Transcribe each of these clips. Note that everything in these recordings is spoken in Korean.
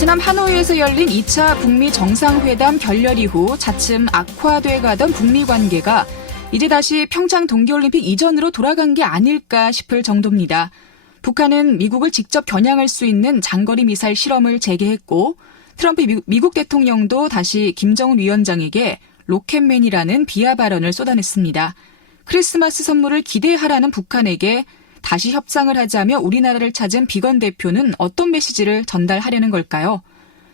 베트남 하노이에서 열린 2차 북미 정상회담 결렬 이후 차츰 악화돼 가던 북미 관계가 이제 다시 평창 동계올림픽 이전으로 돌아간 게 아닐까 싶을 정도입니다. 북한은 미국을 직접 겨냥할 수 있는 장거리 미사일 실험을 재개했고 트럼프 미국 대통령도 다시 김정은 위원장에게 로켓맨이라는 비하 발언을 쏟아냈습니다. 크리스마스 선물을 기대하라는 북한에게 다시 협상을 하자며 우리나라를 찾은 비건 대표는 어떤 메시지를 전달하려는 걸까요?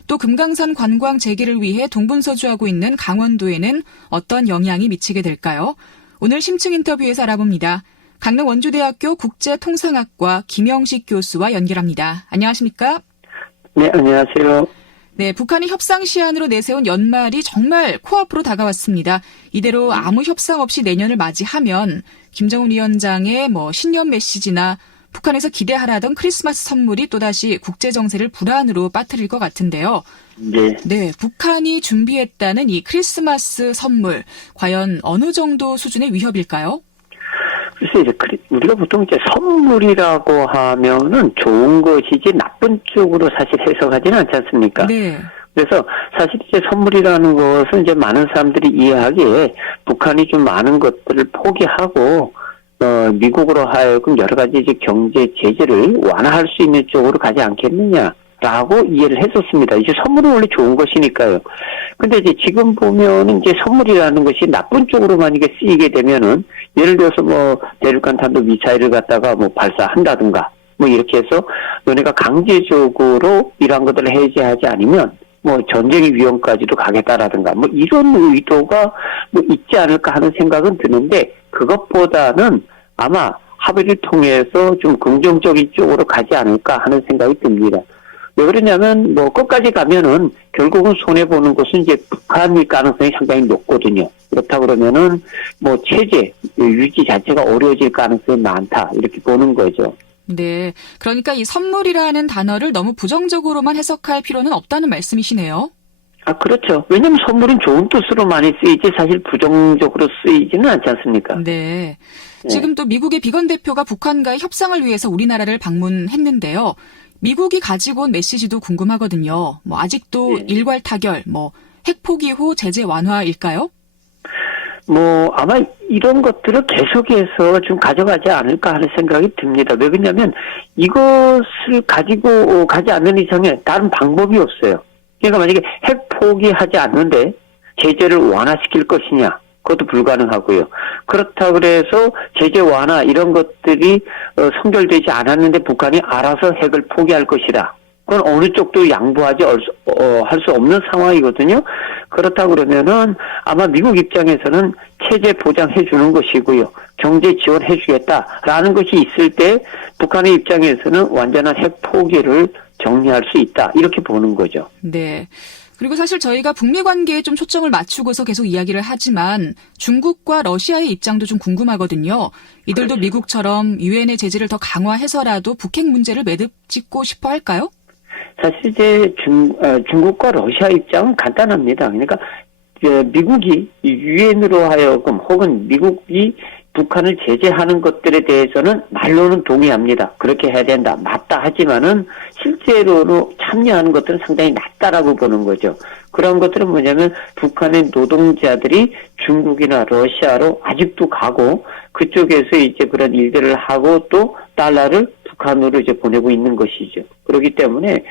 또 금강산 관광 재개를 위해 동분서주하고 있는 강원도에는 어떤 영향이 미치게 될까요? 오늘 심층 인터뷰에서 알아봅니다. 강릉 원주대학교 국제통상학과 김영식 교수와 연결합니다. 안녕하십니까? 네, 안녕하세요. 네, 북한이 협상 시한으로 내세운 연말이 정말 코앞으로 다가왔습니다. 이대로 아무 협상 없이 내년을 맞이하면 김정은 위원장의 신년 메시지나 북한에서 기대하라던 크리스마스 선물이 또다시 국제정세를 불안으로 빠뜨릴 것 같은데요. 네, 북한이 준비했다는 이 크리스마스 선물, 과연 어느 정도 수준의 위협일까요? 글쎄, 우리가 보통 이제 선물이라고 하면은 좋은 것이지 나쁜 쪽으로 사실 해석하지는 않지 않습니까? 네. 그래서 사실 이제 선물이라는 것은 이제 많은 사람들이 이해하기에 북한이 좀 많은 것들을 포기하고, 미국으로 하여금 여러 가지 이제 경제 제재를 완화할 수 있는 쪽으로 가지 않겠느냐라고 이해를 했었습니다. 이제 선물은 원래 좋은 것이니까요. 근데 이제 지금 보면은 이제 선물이라는 것이 나쁜 쪽으로 만약에 쓰이게 되면은 예를 들어서 대륙간 탄도 미사일을 갖다가 발사한다든가 이렇게 해서 너네가 강제적으로 이러한 것들을 해제하지 않으면 전쟁의 위험까지도 가겠다라든가 이런 의도가 있지 않을까 하는 생각은 드는데 그것보다는 아마 합의를 통해서 좀 긍정적인 쪽으로 가지 않을까 하는 생각이 듭니다. 왜 그러냐면 끝까지 가면은 결국은 손해보는 것은 이제 북한일 가능성이 상당히 높거든요. 그렇다 그러면은 체제 유지 자체가 어려워질 가능성이 많다 이렇게 보는 거죠. 네, 그러니까 이 선물이라는 단어를 너무 부정적으로만 해석할 필요는 없다는 말씀이시네요. 그렇죠. 왜냐하면 선물은 좋은 뜻으로 많이 쓰이지 사실 부정적으로 쓰이지는 않지 않습니까? 네. 지금 또 미국의 비건 대표가 북한과의 협상을 위해서 우리나라를 방문했는데요. 미국이 가지고 온 메시지도 궁금하거든요. 아직도 일괄 타결, 핵 포기 후 제재 완화일까요? 아마 이런 것들을 계속해서 좀 가져가지 않을까 하는 생각이 듭니다. 왜 그러냐면 이것을 가지고 가지 않는 이상에 다른 방법이 없어요. 그러니까 만약에 핵 포기하지 않는데 제재를 완화시킬 것이냐, 그것도 불가능하고요. 그렇다 그래서 제재 완화 이런 것들이 선결되지 않았는데 북한이 알아서 핵을 포기할 것이다. 그건 어느 쪽도 양보하지 할 수 없는 상황이거든요. 그렇다 그러면은 아마 미국 입장에서는 체제 보장해 주는 것이고요. 경제 지원해 주겠다라는 것이 있을 때 북한의 입장에서는 완전한 핵 포기를 정리할 수 있다. 이렇게 보는 거죠. 네. 그리고 사실 저희가 북미 관계에 좀 초점을 맞추고서 계속 이야기를 하지만 중국과 러시아의 입장도 좀 궁금하거든요. 이들도 그렇죠. 미국처럼 유엔의 제재를 더 강화해서라도 북핵 문제를 매듭짓고 싶어 할까요? 사실 이제 중국과 러시아 입장은 간단합니다. 그러니까 미국이 유엔으로 하여금 혹은 미국이 북한을 제재하는 것들에 대해서는 말로는 동의합니다. 그렇게 해야 된다. 맞다 하지만은 실제로는 참여하는 것들은 상당히 낮다라고 보는 거죠. 그런 것들은 뭐냐면 북한의 노동자들이 중국이나 러시아로 아직도 가고 그쪽에서 이제 그런 일들을 하고 또 달러를 북한으로 이제 보내고 있는 것이죠. 그렇기 때문에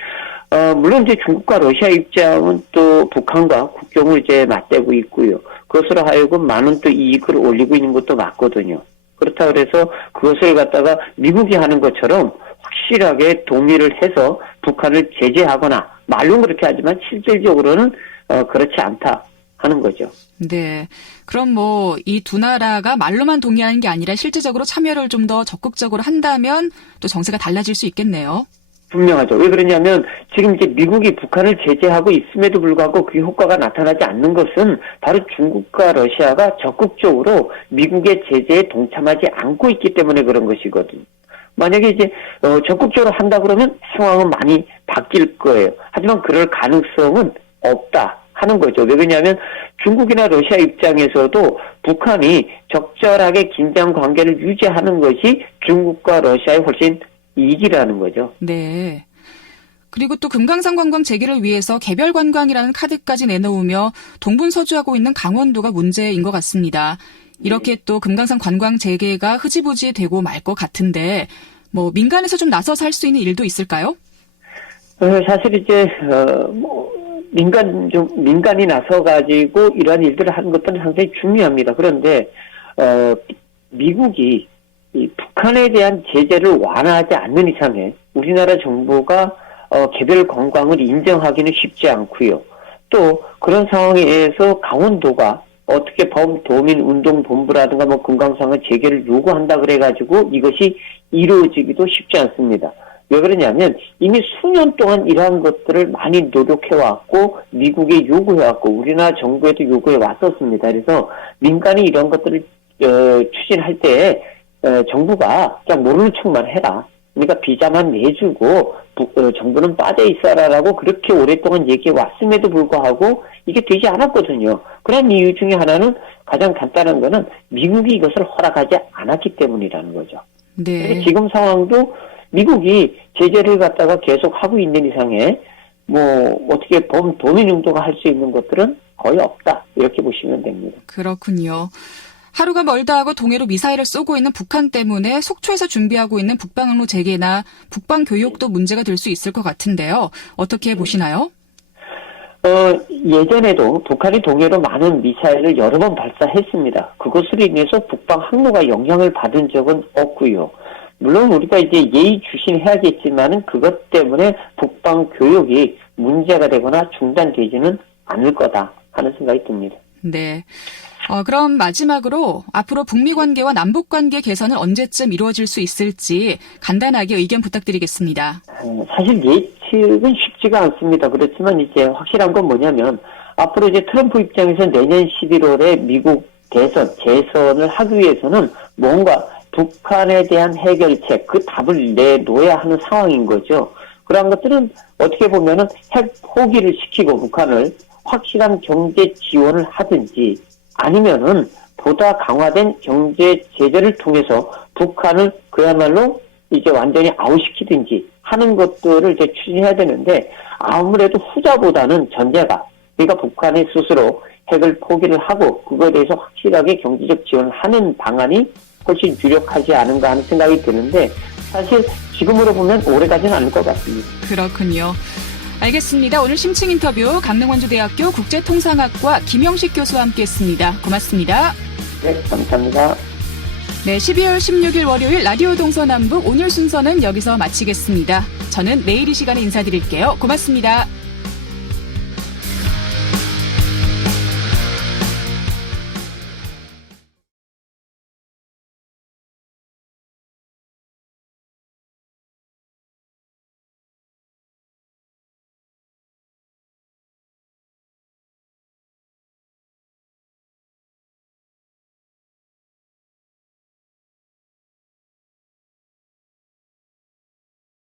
물론 이제 중국과 러시아 입장은 또 북한과 국경을 이제 맞대고 있고요. 그것으로 하여금 많은 또 이익을 올리고 있는 것도 맞거든요. 그렇다 그래서 그것을 갖다가 미국이 하는 것처럼 확실하게 동의를 해서 북한을 제재하거나 말로는 그렇게 하지만 실질적으로는 그렇지 않다 하는 거죠. 네. 그럼 이 두 나라가 말로만 동의하는 게 아니라 실질적으로 참여를 좀 더 적극적으로 한다면 또 정세가 달라질 수 있겠네요. 분명하죠. 왜 그러냐면 지금 이제 미국이 북한을 제재하고 있음에도 불구하고 그 효과가 나타나지 않는 것은 바로 중국과 러시아가 적극적으로 미국의 제재에 동참하지 않고 있기 때문에 그런 것이거든요. 만약에 이제 적극적으로 한다 그러면 상황은 많이 바뀔 거예요. 하지만 그럴 가능성은 없다 하는 거죠. 왜 그러냐면 중국이나 러시아 입장에서도 북한이 적절하게 긴장 관계를 유지하는 것이 중국과 러시아의 훨씬 이익이라는 거죠. 네. 그리고 또 금강산 관광 재개를 위해서 개별 관광이라는 카드까지 내놓으며 동분서주하고 있는 강원도가 문제인 것 같습니다. 이렇게 또 금강산 관광 재개가 흐지부지 되고 말 것 같은데 민간에서 좀 나서서 할 수 있는 일도 있을까요? 사실 이제 민간이 나서가지고 이러한 일들을 하는 것들은 상당히 중요합니다. 그런데 미국이 이 북한에 대한 제재를 완화하지 않는 이상에 우리나라 정부가 개별 관광을 인정하기는 쉽지 않고요. 또 그런 상황에서 강원도가 어떻게 범도민운동본부라든가 금강산의 재개를 요구한다 그래가지고 이것이 이루어지기도 쉽지 않습니다. 왜 그러냐면 이미 수년 동안 이러한 것들을 많이 노력해왔고 미국에 요구해왔고 우리나라 정부에도 요구해 왔었습니다. 그래서 민간이 이런 것들을 추진할 때 정부가 그냥 모르는 척만 해라. 그러니까 비자만 내주고 정부는 빠져 있어라라고 그렇게 오랫동안 얘기해 왔음에도 불구하고 이게 되지 않았거든요. 그런 이유 중에 하나는 가장 간단한 거는 미국이 이것을 허락하지 않았기 때문이라는 거죠. 네. 지금 상황도 미국이 제재를 갖다가 계속 하고 있는 이상에 어떻게 범도민운동을 할 수 있는 것들은 거의 없다. 이렇게 보시면 됩니다. 그렇군요. 하루가 멀다 하고 동해로 미사일을 쏘고 있는 북한 때문에 속초에서 준비하고 있는 북방항로 재개나 북방 교육도 문제가 될 수 있을 것 같은데요. 어떻게 보시나요? 예전에도 북한이 동해로 많은 미사일을 여러 번 발사했습니다. 그것으로 인해서 북방 항로가 영향을 받은 적은 없고요. 물론 우리가 이제 예의주시해야겠지만은 그것 때문에 북방 교육이 문제가 되거나 중단되지는 않을 거다 하는 생각이 듭니다. 네. 그럼 마지막으로 앞으로 북미 관계와 남북 관계 개선은 언제쯤 이루어질 수 있을지 간단하게 의견 부탁드리겠습니다. 사실 예측은 쉽지가 않습니다. 그렇지만 이제 확실한 건 뭐냐면 앞으로 이제 트럼프 입장에서 내년 11월에 미국 재선을 하기 위해서는 뭔가 북한에 대한 해결책, 그 답을 내놓아야 하는 상황인 거죠. 그러한 것들은 어떻게 보면은 핵 포기를 시키고 북한을 확실한 경제 지원을 하든지 아니면은 보다 강화된 경제 제재를 통해서 북한을 그야말로 이제 완전히 아웃시키든지 하는 것들을 이제 추진해야 되는데 아무래도 후자보다는 전제가 그러니까 북한이 스스로 핵을 포기를 하고 그거에 대해서 확실하게 경제적 지원을 하는 방안이 훨씬 유력하지 않은가 하는 생각이 드는데 사실 지금으로 보면 오래가지는 않을 것 같습니다. 그렇군요. 알겠습니다. 오늘 심층 인터뷰 강릉원주대학교 국제통상학과 김영식 교수와 함께했습니다. 고맙습니다. 네, 감사합니다. 네, 12월 16일 월요일 라디오 동서남북 오늘 순서는 여기서 마치겠습니다. 저는 내일 이 시간에 인사드릴게요. 고맙습니다.